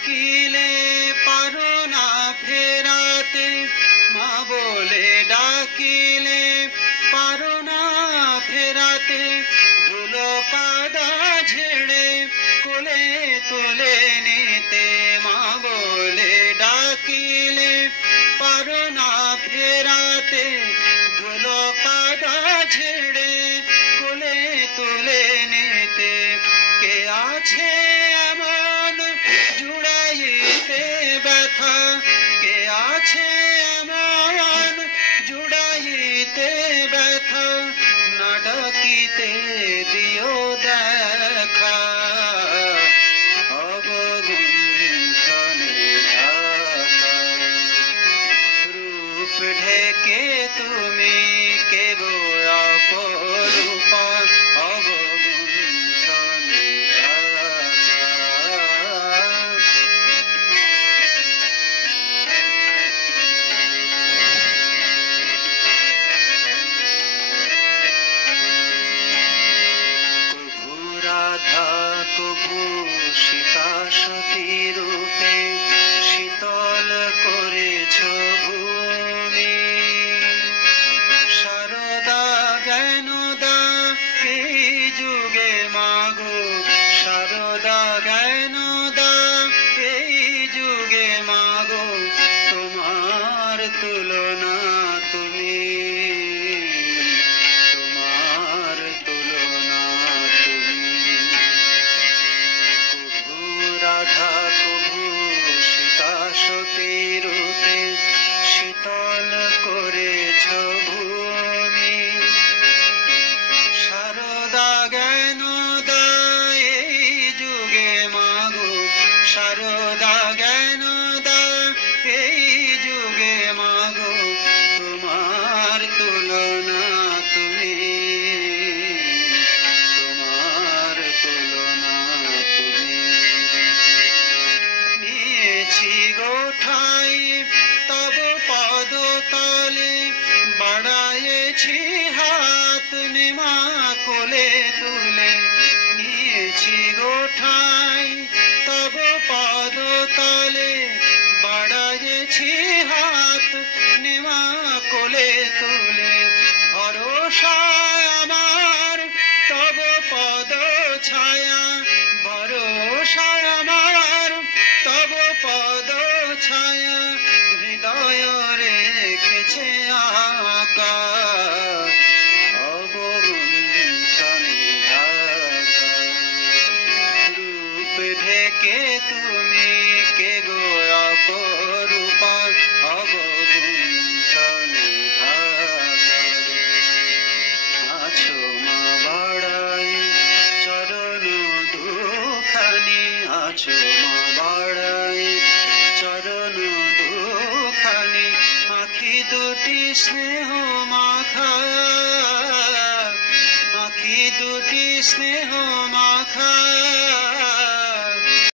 ডাকিলে পারো না ফেরাতে, মা বলে ডাকিলে পারো না ফেরাতে, ধুলো কাদা ঝেড়ে কোলে তুলে নিতে, মা বলে ডাকিলে পারো না ফেরাতে, ধুলো কাদা ঝেড়ে কোলে তুলে নিতে। কে আছে এমন জুড়াইতে ব্যথা, কে আছে এমন জুড়াইতে ব্যথা, না ডাকিতে দিও দেখা, অবগুণ্ঠনে ঢাকা। রূপ ঢেকে তুমি কেব অপরূপা, অবগুণ্ঠনে ঢাকা। কভু রাধা কভু সীতা সতী রূপে শীতল করেছ ভূমি, শারদা জ্ঞানদা এই যুগে মাগো, শারদা জ্ঞানদা এই যুগে মাগো, তোমার তুলনা তুমি, তোমার তুলনা তুমি। কভু রাধা কভু সীতা সতী রূপে শীতল করেছ ভূমি, শারদা জ্ঞানদা এই যুগে মাগো, শারদা জ্ঞানদা এই যুগে মাগো, তোমার তুলনা তুমি, তোমার তুলনা তুমি। নিয়েছি গোঠাই তব পদ তলে, বাড়ায়েছি হাত নিমা কোলে তুলে, নিয়েছি গোঠাই তব পদ তলে, বাড়ায়েছি হাত নিমা কোলে তুলে। ভরসা আমার তব পদ ছায়া, ভরসা আমার তব পদ ছায়া, হৃদয় রেখেছে আকা, অবগুণ্ঠনে ঢাকা। রূপ ঢেকে তুমি কে গো অপরূপা, অবগুণ্ঠনে ঢাকা। আছো মা বাড়াই চরণ দুখানি, আছো মা বাড়াই চরণ দুখানি, আখি দুটি স্নেহ মাখা, আখি দুটি স্নেহ মাখা,